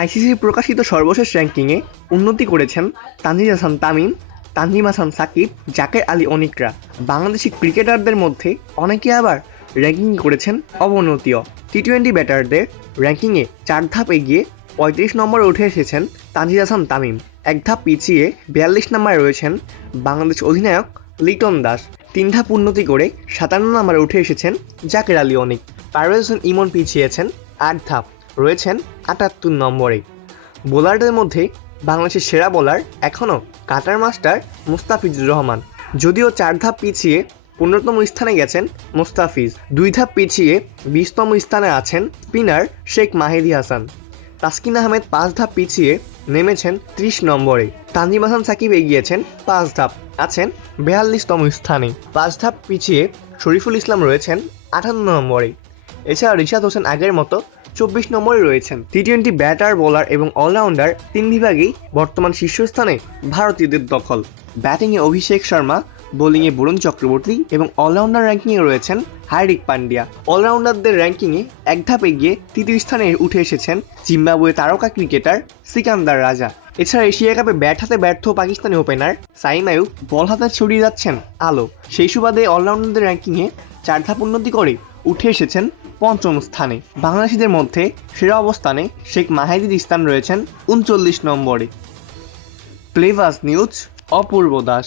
ICC প্রকাশিত সর্বশেষ র্যাঙ্কিংয়ে উন্নতি করেছেন তানজিদ হাসান তামিম, তানজিম হাসান সাকিব, জাকের আলী অনিকরা। বাংলাদেশি ক্রিকেটারদের মধ্যে অনেকে আবার র্যাঙ্কিং করেছেন অবনতিও। টি-20 ব্যাটারদের র্যাঙ্কিংয়ে 4 ধাপ এগিয়ে 35 নম্বরে উঠে এসেছেন তানজিদ হাসান তামিম। 1 ধাপ পিছিয়ে 42 নম্বরে রয়েছেন বাংলাদেশ অধিনায়ক লিটন দাস। 3 ধাপ উন্নতি করে 57 নম্বরে উঠে এসেছেন জাকের আলী অনিক। পারভেজ হোসেন ইমন পিছিয়েছেন 8 ধাপ, রয়েছেন 78 নম্বরে। বোলারদের মধ্যে বাংলাদেশের সেরা বোলার এখনও কাটার মাস্টার মুস্তাফিজুর রহমান। যদিও 4 ধাপ পিছিয়ে 15তম স্থানে গেছেন মুস্তাফিজ। 2 ধাপ পিছিয়ে 20তম স্থানে আছেন স্পিনার শেখ মাহেদী হাসান। তাসকিন আহমেদ 5 ধাপ পিছিয়ে নেমেছেন 30 নম্বরে। তানজিম হাসান সাকিব এগিয়েছেন 5 ধাপ, আছেন 42তম স্থানে। 5 ধাপ পিছিয়ে শরীফুল ইসলাম রয়েছেন 58 নম্বরে। এছাড়া রিশাদ হোসেন আগের মতো 24 নম্বরে রয়েছেন। টি-20 ব্যাটার, বোলার এবং অলরাউন্ডার 3 বিভাগেই বর্তমান শীর্ষস্থানে ভারতীয়দের দখল। ব্যাটিংয়ে অভিষেক শর্মা, বোলিংয়ে বরুণ চক্রবর্তী এবং অলরাউন্ডার র্যাঙ্কিংয়ে রয়েছেন হার্দিক পান্ডিয়া। অলরাউন্ডারদের র্যাঙ্কিংয়ে 1 ধাপ এগিয়ে 3য় স্থানে উঠে এসেছেন জিম্বাবুয়ে তারকা ক্রিকেটার সিকান্দার রাজা। এছাড়া এশিয়া কাপে ব্যাট হাতে ব্যর্থ পাকিস্তানি ওপেনার সাইম আইয়ুব বল হাতে ছড়িয়ে যাচ্ছেন আলো। সেই সুবাদে অলরাউন্ডারদের র্যাঙ্কিংয়ে 4 ধাপ উন্নতি করে উঠে এসেছেন 5ম স্থানে। বাংলাদেশিদের মধ্যে সেরা অবস্থানে শেখ মাহেদীর স্থান রয়েছেন 39 নম্বরে। প্লেভাস নিউজ, অপূর্ব দাস।